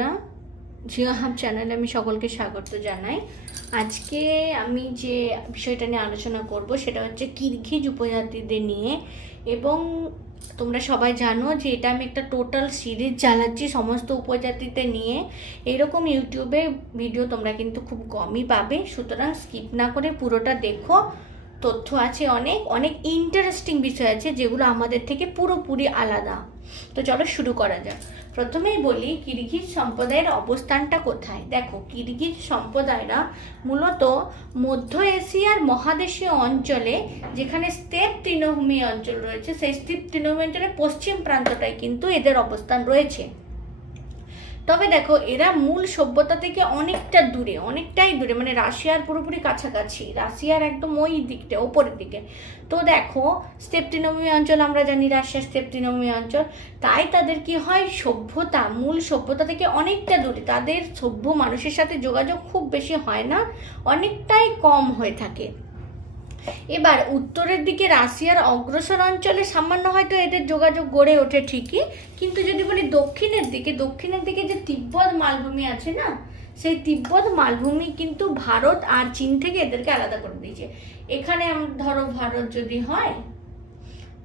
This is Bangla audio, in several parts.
বন্ধুরা, জিও হাব চ্যানেলে আমি সকলকে স্বাগত জানাই। আজকে আমি যে বিষয়টা নিয়ে আলোচনা করব সেটা হচ্ছে কিরগিজ উপজাতিদের নিয়ে। এবং তোমরা সবাই জানো যে এটা আমি একটা টোটাল সিরিজ চালাচ্ছি সমস্ত উপজাতিতে নিয়ে। এরকম ইউটিউবে ভিডিও তোমরা কিন্তু খুব কমই পাবে, সুতরাং স্কিপ না করে পুরোটা দেখো। তথ্য আছে অনেক অনেক ইন্টারেস্টিং বিষয় আছে যেগুলো আমাদের থেকে পুরোপুরি আলাদা। তো চলো শুরু করা যাক। প্রথমেই বলি কিরগিজ সম্প্রদায়ের অবস্থানটা কোথায়। দেখো, কিরগিজ সম্প্রদায়রা মূলত মধ্য এশিয়ার মহাদেশীয় অঞ্চলে, যেখানে স্টেপ তৃণভূমি অঞ্চল রয়েছে, সেই স্টেপ তৃণভূমি অঞ্চলের পশ্চিম প্রান্তটায় কিন্তু এদের অবস্থান রয়েছে। তবে দেখো, এরা মূল সভ্যতা থেকে অনেকটাই দূরে, মানে রাশিয়ার পুরোপুরি কাছাকাছি, রাশিয়ার একদম ওই দিকটা ওপরের দিকে। তো দেখো, স্টেপ তৃণভূমি অঞ্চল আমরা জানি রাশিয়ার স্টেপ তৃণভূমি অঞ্চল, তাই তাদের কি হয়, মূল সভ্যতা থেকে অনেকটা দূরে, তাদের সভ্য মানুষের সাথে যোগাযোগ খুব বেশি হয় না, অনেকটাই কম হয়ে থাকে। এবার উত্তরের দিকে রাশিয়ার অগ্রসর অঞ্চলে সামান্য হয়তো এদের যোগাযোগ গড়ে ওঠে ঠিকই, কিন্তু যদি বলি দক্ষিণের দিকে যে তিব্বত মালভূমি আছে না, সেই তিব্বত মালভূমি কিন্তু ভারত আর চীন থেকে এদেরকে আলাদা করে দিয়েছে। এখানে ধরো ভারত যদি হয়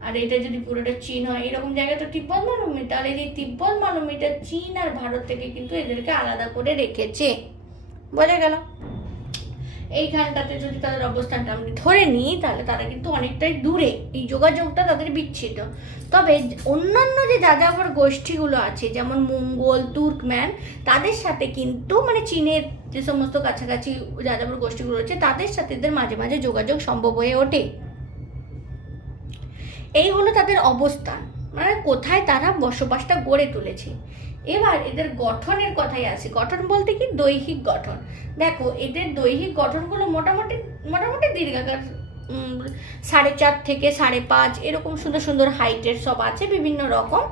আর এটা যদি পুরোটা চীন হয়, এরকম জায়গায় তো তিব্বত মালভূমি, তাহলে এই তিব্বত মালভূমিটা চীন আর ভারত থেকে কিন্তু এদেরকে আলাদা করে রেখেছে। বোঝা গেল? এইখানটাতে যদি তাদের অবস্থানটা আমরা ধরে নিই, তাহলে তারা কিন্তু অনেকটাই দূরে, এই যোগাযোগটা তাদের বিচ্ছিন্ন। তবে অন্যান্য যে যাযাবর গোষ্ঠীগুলো আছে, যেমন মঙ্গল, তুর্কম্যান, তাদের সাথে কিন্তু মানে চীনের যে সমস্ত কাছাকাছি যাযাবর গোষ্ঠীগুলো রয়েছে, তাদের সাথে এদের মাঝে মাঝে যোগাযোগ সম্ভব হয়ে ওঠে। এই হলো তাদের অবস্থান, মানে কোথায় তারা বসবাসটা গড়ে তুলেছে। এবার এদের গঠনের কথায় আসি। গঠন বলতে কি, দৈহিক গঠন। দেখো, এদের দৈহিক গঠনগুলো মোটামুটি দীর্ঘাকার, 4.5 থেকে 5.5 এরকম সুন্দর সুন্দর হাইটের সব আছে, বিভিন্ন রকম।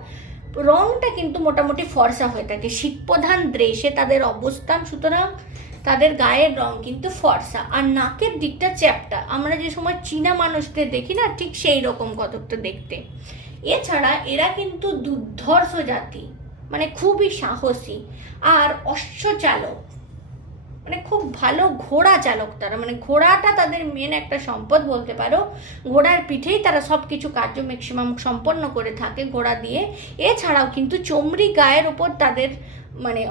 রংটা কিন্তু মোটামুটি ফর্সা হয়ে থাকে, শীতপ্রধান দেশে তাদের অবস্থান, সুতরাং তাদের গায়ের রং কিন্তু ফর্সা। আর নাকের দিকটা চ্যাপ্টা, আমরা যে সময় চীনা মানুষদের দেখি না, ঠিক সেই রকম কতকটা দেখতে। এছাড়া এরা কিন্তু দুর্ধর্ষ জাতি, মানে খুবই সাহসী আর অশ্বচালক, মানে খুব ভালো ঘোড়া চালক তারা, মানে ঘোড়াটা তাদের মেন একটা সম্পদ বলতে পারো। ঘোড়ার পিঠেই তারা সব কিছু কার্য ম্যাক্সিমাম সম্পন্ন করে থাকে ঘোড়া দিয়ে। এছাড়াও কিন্তু চমড়ি গায়ের ওপর তাদের মানে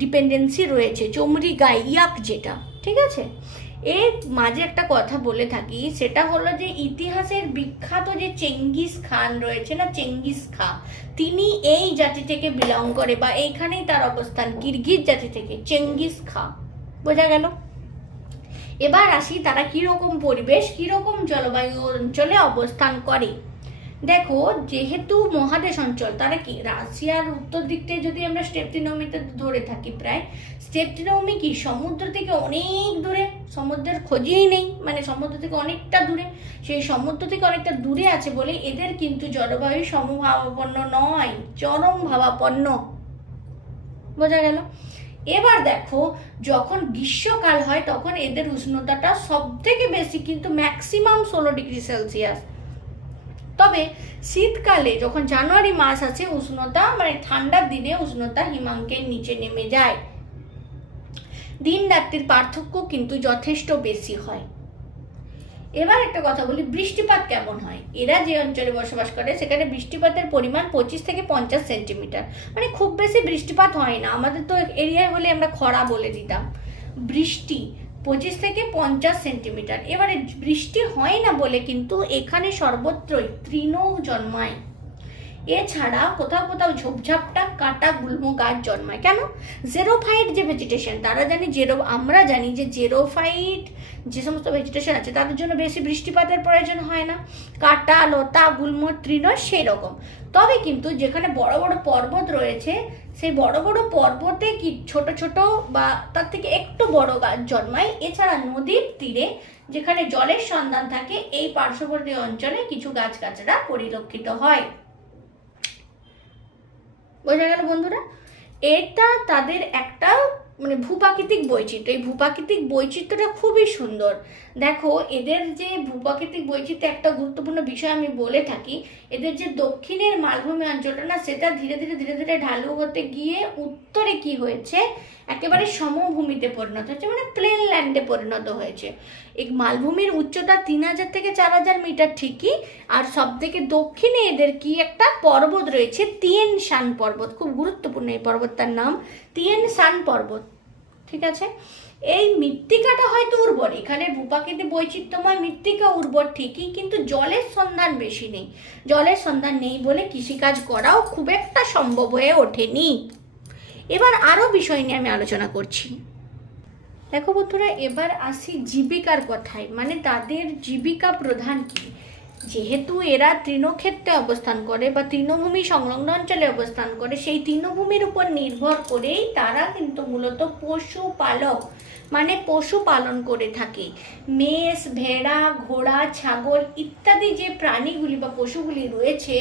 ডিপেন্ডেন্সি রয়েছে, চমড়ি গায়ে ইয়াক যেটা, ঠিক আছে। এর মাঝে একটা কথা বলে থাকি, সেটা হলো যে ইতিহাসের বিখ্যাত যে চেঙ্গিস খান রয়েছে না, চেঙ্গিস খা, তিনি এই জাতি থেকে বিলং করে, বা এইখানেই তার অবস্থান, কিরগিজ জাতি থেকে, চেঙ্গিস খা। বোঝা গেল? এবার আসি তারা কিরকম পরিবেশ, কিরকম জলবায়ু অঞ্চলে অবস্থান করে। দেখো, যেহেতু মহাদেশ অঞ্চল, তারা কি রাশিয়ার উত্তর দিকটায় যদি আমরা স্টেপ তৃণভূমিতে ধরে থাকি, প্রায় স্টেপ তৃণভূমি কি সমুদ্র থেকে অনেক দূরে, সমুদ্রের খোঁজেই নেই, মানে সমুদ্র থেকে অনেকটা দূরে। সেই সমুদ্র থেকে অনেকটা দূরে আছে বলে এদের কিন্তু জলবায়ু সমভাবাপন্ন নয়, চরম ভাবাপন্ন। বোঝা গেল? এবার দেখো, যখন গ্রীষ্মকাল হয় তখন এদের উষ্ণতাটা সব থেকে বেশি, কিন্তু ম্যাক্সিমাম 16 ডিগ্রি সেলসিয়াস। তবে শীতকালে যখন জানুয়ারি মাস আছে, উষ্ণতা মানে ঠান্ডার দিনে উষ্ণতা হিমাঙ্কের নিচে নেমে যায়। দিন রাত্রির পার্থক্য কিন্তু যথেষ্ট বেশি হয়। এবার একটা কথা বলি, বৃষ্টিপাত কেমন হয়। এরা যে অঞ্চলে বসবাস করে সেখানে বৃষ্টিপাতের পরিমাণ 25 থেকে 50 সেন্টিমিটার, মানে খুব বেশি বৃষ্টিপাত হয় না। আমাদের তো এরিয়ায় হলে আমরা খরা বলে দিতাম। বৃষ্টি 25 থেকে 50 সেন্টিমিটার। এবারে বৃষ্টি হয় না বলে কিন্তু এখানে সর্বত্রই তৃণ জন্মায়। এছাড়া কোথাও কোথাও ঝোপঝাপটা কাটা গুল্ম গাছ জন্মায়। কেন? জেরোফাইট যে ভেজিটেশন, আমরা জানি যে জেরোফাইট যে সমস্ত ভেজিটেশন আছে তাদের জন্য বেশি বৃষ্টিপাতের প্রয়োজন হয় না, কাটা লতা গুল্ম তৃণ সেই রকম। তবে কিন্তু যেখানে বড় বড় পর্বত রয়েছে, সেই বড় বড় পর্বতে কি ছোট ছোট বা তার থেকে একটু বড় গাছ জন্মায়। এছাড়া নদীর তীরে যেখানে জলের সন্ধান থাকে, এই পার্শ্ববর্তী অঞ্চলে কিছু গাছগাছড়া পরিলক্ষিত হয়। বোঝা গেল বন্ধুরা? এটা তাদের একটা মানে ভূপ্রাকৃতিক বৈচিত্র্য, এই ভূপ্রাকৃতিক বৈচিত্র্যটা খুবই সুন্দর। দেখো এদের যে ভূপ্রাকৃতিক বৈচিত্র্য একটা গুরুত্বপূর্ণ বিষয় আমি বলে থাকি, এদের যে দক্ষিণের মালভূমি অঞ্চলটা না, সেটা ধীরে ধীরে ধীরে ধীরে ঢালু হতে গিয়ে উত্তরে কি হয়েছে, একেবারে সমভূমিতে পরিণত হয়েছে, মানে প্লেন ল্যান্ডে পরিণত হয়েছে। এই মালভূমির উচ্চতা 3000 থেকে 4000 মিটার ঠিকই, আর সব থেকে দক্ষিণে এদের কি একটা পর্বত রয়েছে, তিয়েন শান পর্বত, খুব গুরুত্বপূর্ণ এই পর্বতটার নাম তিয়েন শান পর্বত। ঠিক আছে, এই মৃত্তিকাটা হয়তো উর্বর, এখানে ভূপ্রাকৃতিক বৈচিত্র্যময় মৃত্তিকা উর্বর ঠিকই, কিন্তু জলের সন্ধান বেশি নেই। জলের সন্ধান নেই বলে কৃষিকাজ করাও খুব একটা সম্ভব হয়ে ওঠেনি। এবার আরও বিষয় নিয়ে আমি আলোচনা করছি। দেখো বন্ধুরা, এবার আসি জীবিকার কথায়, মানে তাদের জীবিকা প্রধান কি। যেহেতু এরা তৃণক্ষেত্রে অবস্থান করে বা তৃণভূমি সংলগ্ন অঞ্চলে অবস্থান করে, সেই তৃণভূমির উপর নির্ভর করেই তারা কিন্তু মূলত পশুপালক, মানে পশুপালন করে থাকে। মেষ, ভেড়া, ঘোড়া, ছাগল ইত্যাদি যে প্রাণীগুলি বা পশুগুলি রয়েছে,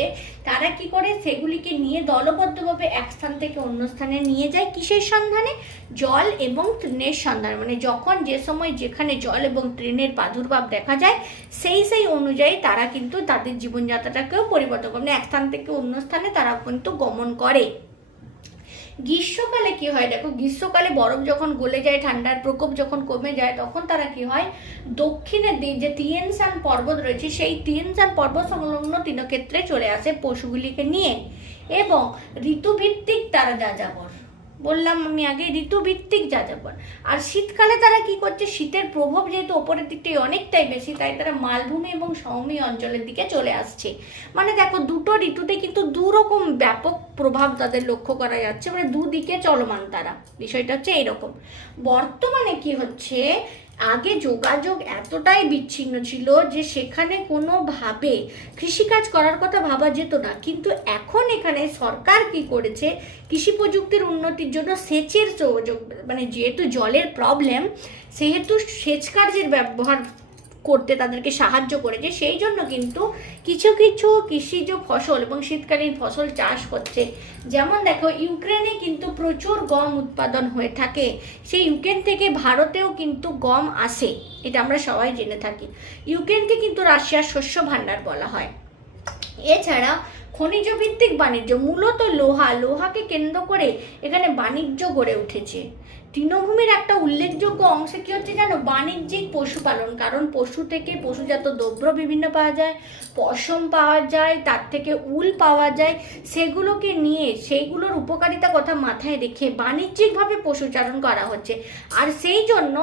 তারা কি করে, সেগুলিকে নিয়ে দলবদ্ধভাবে এক স্থান থেকে অন্য স্থানে নিয়ে যায়। কিসের সন্ধানে? জল এবং তৃণের সন্ধান, মানে যখন যে সময় যেখানে জল এবং তৃণের প্রাদুর্ভাব দেখা যায়, সেই অনুযায়ী তারা কিন্তু তাদের জীবনযাত্রাটাকেও পরিবর্তন করে, মানে এক স্থান থেকে অন্য স্থানে তারা কিন্তু গমন করে। গ্রীষ্মকালে কি হয়, দেখো গ্রীষ্মকালে বরফ যখন গলে যায়, ঠান্ডার প্রকোপ যখন কমে যায়, তখন তারা কি হয়, দক্ষিণের দিক যে তিয়েন শান পর্বত রয়েছে, সেই তিয়েন শান পর্বত সংলগ্ন তৃণক্ষেত্রে চলে আসে পশুগুলিকে নিয়ে। এবং ঋতুভিত্তিক তারা যাযাবর, বললাম আমি আগে ঋতুভিত্তিক যাযাবর। আর শীতকালে তারা কি করছে, শীতের প্রভাব যেহেতু ওপরের দিকটাই অনেকটাই বেশি, তাই তারা মালভূমি এবং সমভূমি অঞ্চলের দিকে চলে আসছে। মানে দেখো দুটো ঋতুতে কিন্তু দুরকম ব্যাপক প্রভাব তাদের লক্ষ্য করা যাচ্ছে, মানে দুদিকে চলমান তারা, বিষয়টা হচ্ছে এইরকম। বর্তমানে কি হচ্ছে, আগে যোগাযোগ এতটাই বিচ্ছিন্ন ছিল যে সেখানে কোনোভাবে কৃষিকাজ করার কথা ভাবা যেত না, কিন্তু এখন এখানে সরকার কি করেছে, কৃষি প্রযুক্তির উন্নতির জন্য সেচের যোগাযোগ, মানে যেহেতু জলের প্রবলেম, সেহেতু সেচ কার্যের ব্যবহার করতে তাদেরকে সাহায্য করেছে। সেই জন্য কিন্তু কিছু কিছু কৃষিজ ফসল এবং শীতকালীন ফসল চাষ করছে। যেমন দেখো ইউক্রেনে কিন্তু প্রচুর গম উৎপাদন হয়ে থাকে, সেই ইউক্রেন থেকে ভারতেও কিন্তু গম আসে, এটা আমরা সবাই জেনে থাকি। ইউক্রেনকে কিন্তু রাশিয়ার শস্য ভাণ্ডার বলা হয়। এছাড়া খনিজ ভিত্তিক বাণিজ্য, মূলত লোহাকে কেন্দ্র করে এখানে বাণিজ্য গড়ে উঠেছে। তৃণভূমির একটা উল্লেখযোগ্য অংশ কি হচ্ছে জানো, বাণিজ্যিক পশুপালন, কারণ পশু থেকে পশুজাত দ্রব্য বিভিন্ন পাওয়া যায়, পশম পাওয়া যায়, তার থেকে উল পাওয়া যায়, সেগুলোকে নিয়ে সেইগুলোর উপকারিতা কথা মাথায় রেখে বাণিজ্যিকভাবে পশুচারণ করা হচ্ছে। আর সেই জন্য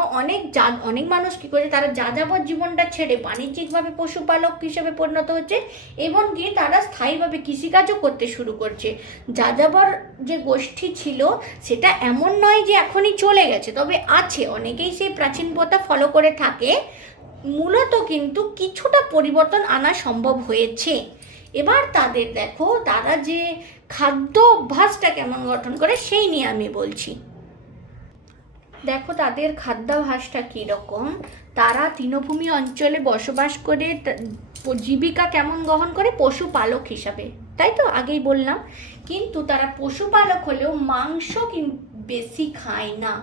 অনেক মানুষ কী করে, তারা যাযাবর জীবনটা ছেড়ে বাণিজ্যিকভাবে পশুপালক হিসেবে পরিণত হচ্ছে, এবং গিয়ে তারা স্থায়ীভাবে কৃষিকাজও করতে শুরু করছে। যাযাবর যে গোষ্ঠী ছিল সেটা এমন নয় যে এখনই চলে গেছে, তবে আছে, অনেকেই সেই প্রাচীন প্রথা ফলো করে থাকে। মূলত কিন্তু কিছুটা পরিবর্তন আনা সম্ভব হয়েছে। এবার তাদের দেখো তারা যে খাদ্য অভ্যাসটা কেমন গঠন করে সেই নিয়ে আমি বলছি। দেখো তাদের খাদ্যাভ্যাসটা কীরকম, তারা তৃণভূমি অঞ্চলে বসবাস করে জীবিকা কেমন গ্রহণ করে, পশুপালক হিসাবে, তাই তো আগেই বললাম। কিন্তু তারা পশুপালক হলেও মাংস বেশি খায় না।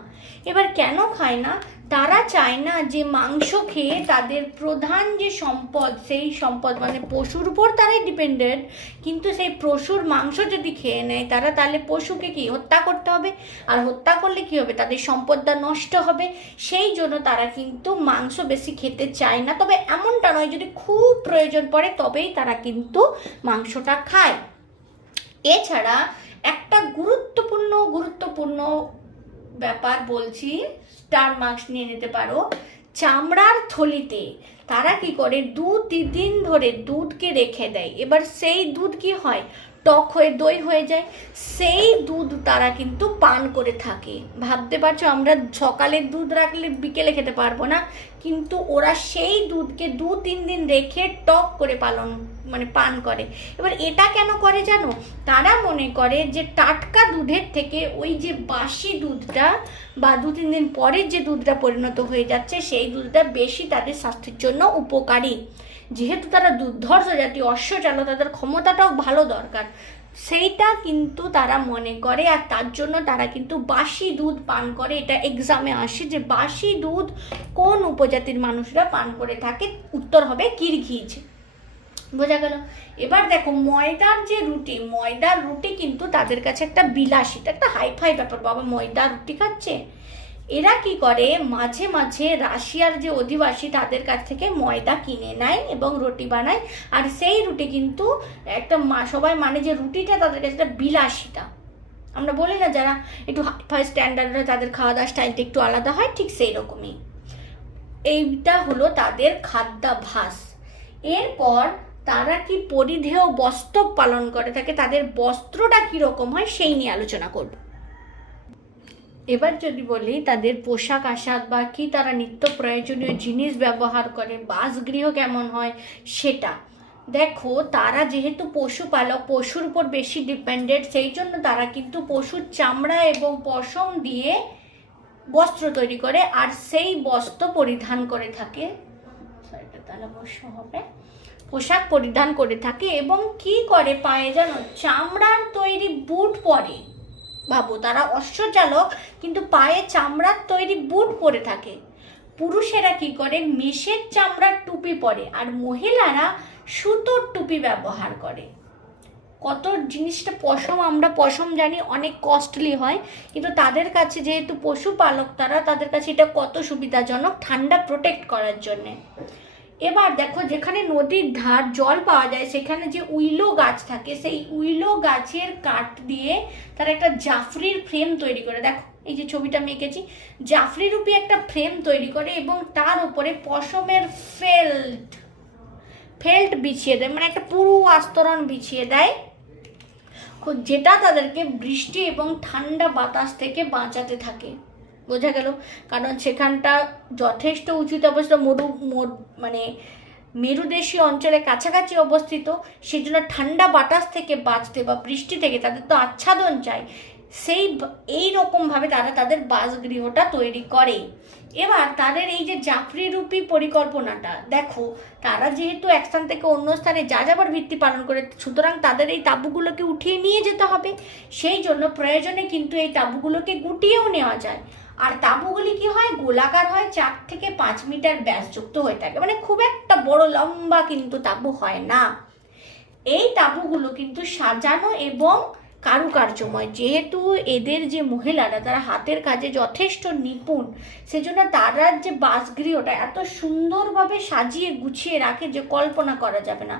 এবার কেন খায় না, তারা চায় না যে মাংস খেয়ে তাদের প্রধান যে সম্পদ, সেই সম্পদ মানে পশুর উপর তারাই ডিপেন্ডেন্ট, কিন্তু সেই পশুর মাংস যদি খেয়ে নেয় তারা, তাহলে পশুকে কি হত্যা করতে হবে, আর হত্যা করলে কি হবে, তাদের সম্পদটা নষ্ট হবে। সেই জন্য তারা কিন্তু মাংস বেশি খেতে চায় না, তবে এমনটা নয়, যদি খুব প্রয়োজন পড়ে তবেই তারা কিন্তু মাংসটা খায়। এছাড়া একটা গুরুত্বপূর্ণ ব্যাপার বলছি, স্টার মার্কস নিয়ে নিতে পারো, চামড়ার থলিতে তারা কি করে, 2-3 দিন ধরে দুধকে রেখে দেয়। এবার সেই দুধ কি হয়, টক হয়ে দই হয়ে যায়, সেই দুধ তারা কিন্তু পান করে থাকে। ভাবতে পারছো, আমরা সকালের দুধ রাখলে বিকেলে খেতে পারবো না, কিন্তু ওরা সেই দুধকে 2-3 দিন রেখে টক করে পান করে। এবার এটা কেন করে জানো, তারা মনে করে যে টাটকা দুধের থেকে ওই যে বাসি দুধটা বা 2-3 দিন পরের যে দুধটা পরিণত হয়ে যাচ্ছে, সেই দুধটা বেশি তাদের স্বাস্থ্যের জন্য উপকারী। যেহেতু তারা দুর্ধর্ষ জাতি, অশ্বচালক, তাদের ক্ষমতাটাও ভালো দরকার, সেইটা কিন্তু তারা মনে করে, আর তার জন্য তারা কিন্তু বাসি দুধ পান করে। এটা এক্সামে আসে যে বাসি দুধ কোন উপজাতির মানুষরা পান করে থাকে, উত্তর হবে কিরগিজ। বোঝা গেল? এবার দেখো ময়দার যে রুটি, ময়দার রুটি কিন্তু তাদের কাছে একটা বিলাসিতা, একটা হাইফাই ব্যাপার, বাবা ময়দার রুটি খাচ্ছে। এরা কি করে, মাঝে মাঝে রাশিয়ার যে অধিবাসী তাদের কাছ থেকে ময়দা কিনে নেয় এবং রুটি বানায়, আর সেই রুটি কিন্তু একটা সবাই মানে যে রুটিটা তাদের কাছে একটা বিলাসিতা। আমরা বলি না যারা একটু হাই স্ট্যান্ডার্ড তাদের খাওয়া দাওয়ার স্টাইলটা একটু আলাদা হয়, ঠিক সেই রকমই এইটা হলো তাদের খাদ্যাভ্যাস। এরপর তারা কি পরিধেয় বস্ত্র পালন করে থাকে, তাদের বস্ত্রটা কীরকম হয় সেই নিয়ে আলোচনা করব। এবার যদি বলি তাদের পোশাক আশাক বা কি তারা নিত্য প্রয়োজনীয় জিনিস ব্যবহার করে, বাসগৃহ কেমন হয় সেটা দেখো। তারা যেহেতু পশুপালক, পশুর উপর বেশি ডিপেন্ডেন্ট, সেই জন্য তারা কিন্তু পশুর চামড়া এবং পশম দিয়ে বস্ত্র তৈরি করে, আর সেই বস্ত্র পরিধান করে থাকে, তাহলে অবশ্য হবে পোশাক পরিধান করে থাকে। এবং কি করে পায়ে জানো, চামড়ার তৈরি বুট পরে। ভাবো তারা অশ্বচালক কিন্তু পায়ে চামড়ার তৈরি বুট পরে থাকে। পুরুষেরা কি করে, মেষের চামড়ার টুপি পরে, আর মহিলারা সুতোর টুপি ব্যবহার করে। কত জিনিসটা পশম, আমরা পশম জানি অনেক কস্টলি হয়, কিন্তু তাদের কাছে যেহেতু পশুপালক তারা, তাদের কাছে এটা কত সুবিধাজনক ঠান্ডা প্রোটেক্ট করার জন্যে। এবার দেখো যেখানে নদীর ধার জল পাওয়া যায় সেখানে যে উইলো গাছ থাকে, সেই উইলো গাছের কাঠ দিয়ে তারা একটা জাফরির ফ্রেম তৈরি করে। দেখো এই যে ছবিটা আমি এঁকেছি, জাফরি রূপী একটা ফ্রেম তৈরি করে এবং তার উপরে পশমের ফেল্ট বিছিয়ে দেয়, মানে একটা পুরু আস্তরণ বিছিয়ে দেয়, যেটা তাদেরকে বৃষ্টি এবং ঠান্ডা বাতাস থেকে বাঁচাতে থাকে। বোঝা গেল? কারণ সেখানটা যথেষ্ট উঁচুতে অবস্থিত, মানে মেরুদেশীয় অঞ্চলে কাছাকাছি অবস্থিত, সেই জন্য ঠান্ডা বাতাস থেকে বাঁচতে বা বৃষ্টি থেকে তাদের তো আচ্ছাদন চাই, এই রকমভাবে তারা তাদের বাসগৃহটা তৈরি করে। এবার তাদের এই যে জাফরিরূপী পরিকল্পনাটা দেখো, তারা যেহেতু এক স্থান থেকে অন্য স্থানে যাযাবর ভিত্তি পালন করে, সুতরাং তাদের এই তাঁবুগুলোকে উঠিয়ে নিয়ে যেতে হবে। সেই জন্য প্রয়োজনে কিন্তু এই তাঁবুগুলোকে গুটিয়েও নেওয়া যায়। আর তাঁবুগুলি কি হয়, গোলাকার হয়, 4 থেকে 5 মিটার ব্যাসযুক্ত হয়ে থাকে, মানে খুব একটা বড় লম্বা কিন্তু তাঁবু হয় না। এই তাঁবুগুলো কিন্তু সাজানো এবং কারুকার্যময়, যেহেতু এদের যে মহিলারা তারা হাতের কাজে যথেষ্ট নিপুণ, সেজন্য তারা যে বাসগৃহটা এত সুন্দরভাবে সাজিয়ে গুছিয়ে রাখে যে কল্পনা করা যাবে না।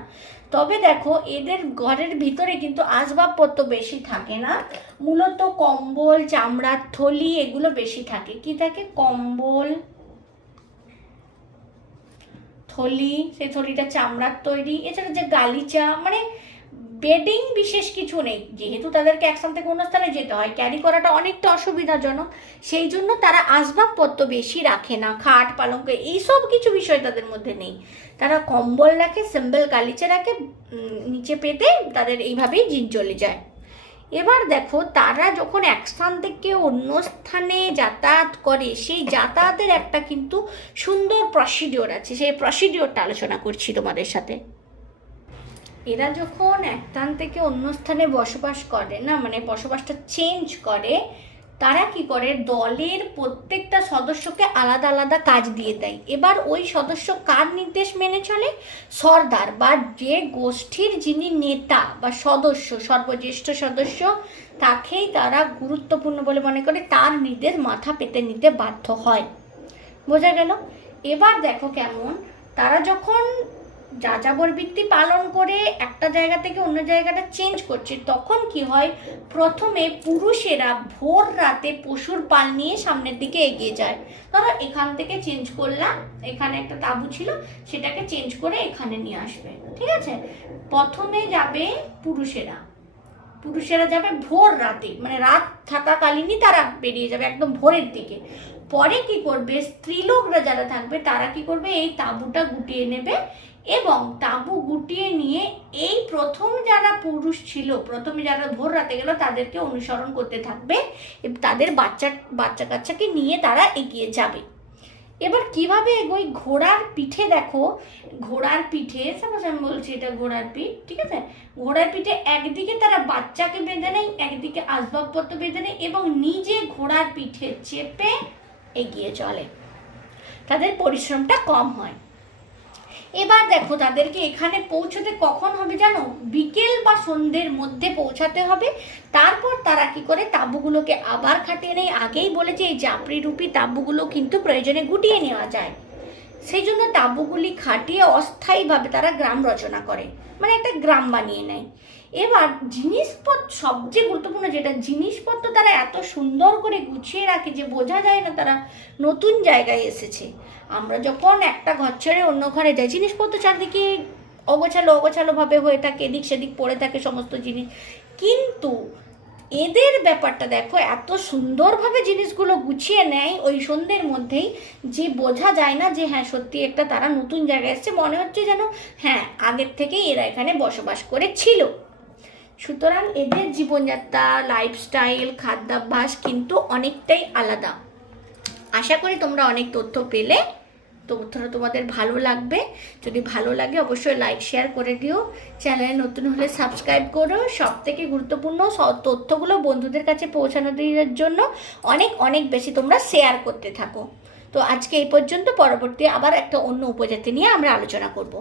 তবে দেখো এদের ঘরের ভিতরে কিন্তু আসবাবপত্র বেশি থাকে না, মূলত কম্বল, চামড়ার থলি এগুলো বেশি থাকে। কি থাকে, কম্বল, থলি, সেই থলিটা চামড়ার তৈরি, এছাড়া যে গালিচা, মানে বেডিং বিশেষ কিছু নেই। যেহেতু তাদেরকে এক স্থান থেকে অন্য স্থানে যেতে হয়, ক্যারি করাটা অনেকটা অসুবিধাজনক, সেই জন্য তারা আসবাবপত্র বেশি রাখে না, খাট পালঙ্ক এইসব কিছু বিষয় তাদের মধ্যে নেই। তারা কম্বল রাখে, সিম্বল গালিচা রাখে, নিচে পেতে তাদের এইভাবেই দিন চলে যায়। এবার দেখো তারা যখন এক স্থান থেকে অন্য স্থানে যাতায়াত করে, সেই যাতায়াতের একটা কিন্তু সুন্দর প্রসিডিওর আছে, সেই প্রসিডিওরটা আলোচনা করছি তোমাদের সাথে। এরা যখন এক স্থান থেকে অন্য স্থানে বসবাস করে না, মানে বসবাসটা চেঞ্জ করে, তারা কি করে, দলের প্রত্যেকটা সদস্যকে আলাদা আলাদা কাজ দিয়ে দেয়। এবার ওই সদস্য কার নির্দেশ মেনে চলে, সর্দার বা যে গোষ্ঠীর যিনি নেতা বা সদস্য, সর্বজ্যেষ্ঠ সদস্য, তাকেই তারা গুরুত্বপূর্ণ বলে মনে করে, তার নির্দেশ মাথা পেতে নিতে বাধ্য হয়। বোঝা গেল? এবার দেখো কেমন, তারা যখন যাযাবর বৃত্তি পালন করে একটা জায়গা থেকে অন্য জায়গাটা চেঞ্জ করছে, তখন কি হয়, প্রথমে পুরুষেরা ভোর রাতে পশুর পাল নিয়ে সামনের দিকে এগিয়ে যায়। ধরো এখান থেকে চেঞ্জ করলাম, এখানে একটা তাঁবু ছিল, সেটাকে চেঞ্জ করে এখানে নিয়ে আসবে, ঠিক আছে। প্রথমে যাবে পুরুষেরা যাবে ভোর রাতে, মানে রাত থাকাকালীনই তারা বেরিয়ে যাবে একদম ভোরের দিকে। পরে কি করবে, স্ত্রীলোকরা যারা থাকবে তারা কি করবে, এই তাঁবুটা গুটিয়ে নেবে এবং তাঁবু গুটিয়ে নিয়ে এই প্রথম যারা পুরুষ ছিল, প্রথমে যারা ভোর রাতে গেল, তাদেরকে অনুসরণ করতে থাকবে, তাদের বাচ্চা কাচ্চাকে নিয়ে তারা এগিয়ে যাবে। এবার কিভাবে ওই ঘোড়ার পিঠে দেখো, ঘোড়ার পিঠে সাপোজ আমি বলছি এটা ঘোড়ার পিঠ, ঠিক আছে, ঘোড়ার পিঠে একদিকে তারা বাচ্চাকে বেঁধে নেয়, একদিকে আসবাবপত্র বেঁধে নেয় এবং নিজে ঘোড়ার পিঠে চেপে এগিয়ে চলে, তাদের পরিশ্রমটা কম হয়। এবার দেখো তাদেরকে এখানে পৌঁছতে কখন হবে জানো, বিকেল বা সন্ধ্যের মধ্যে পৌঁছাতে হবে। তারপর তারা কি করে তাঁবুগুলোকে আবার খাটিয়ে নেয়। আগেই বলেছে এই জাপড়ি রূপী তাঁবুগুলো কিন্তু প্রয়োজনে গুটিয়ে নেওয়া যায়, সেই জন্য তাঁবুগুলি খাটিয়ে অস্থায়ীভাবে তারা গ্রাম রচনা করে, মানে একটা গ্রাম বানিয়ে নেয়। এবার জিনিসপত্র সবচেয়ে গুরুত্বপূর্ণ যেটা, জিনিসপত্র তারা এত সুন্দর করে গুছিয়ে রাখে যে বোঝা যায় না তারা নতুন জায়গায় এসেছে। আমরা যখন একটা ঘর ছেড়ে অন্য ঘরে যাই, জিনিসপত্র চারদিকে অগোছালোভাবে হয়ে থাকে, এদিক সেদিক পড়ে থাকে সমস্ত জিনিস, কিন্তু এদের ব্যাপারটা দেখো এত সুন্দরভাবে জিনিসগুলো গুছিয়ে নেয় ওই সন্ধ্যের মধ্যেই, যে বোঝা যায় না যে হ্যাঁ সত্যি একটা তারা নতুন জায়গায় এসছে, মনে হচ্ছে যেন হ্যাঁ আগের থেকেই এরা এখানে বসবাস করেছিল। সুতরাং এদের জীবনযাত্রা, লাইফস্টাইল, খাদ্যাভ্যাস কিন্তু অনেকটাই আলাদা। আশা করি তোমরা অনেক তথ্য পেলে, তথ্যটা তোমাদের ভালো লাগবে। যদি ভালো লাগে অবশ্যই লাইক শেয়ার করে দিও, চ্যানেলে নতুন হলে সাবস্ক্রাইব করো। সব থেকে গুরুত্বপূর্ণ তথ্যগুলো বন্ধুদের কাছে পৌঁছানো দেওয়ার জন্য অনেক অনেক বেশি তোমরা শেয়ার করতে থাকো। তো আজকে এই পর্যন্ত, পরবর্তী আবার একটা অন্য উপজাতি নিয়ে আমরা আলোচনা করব।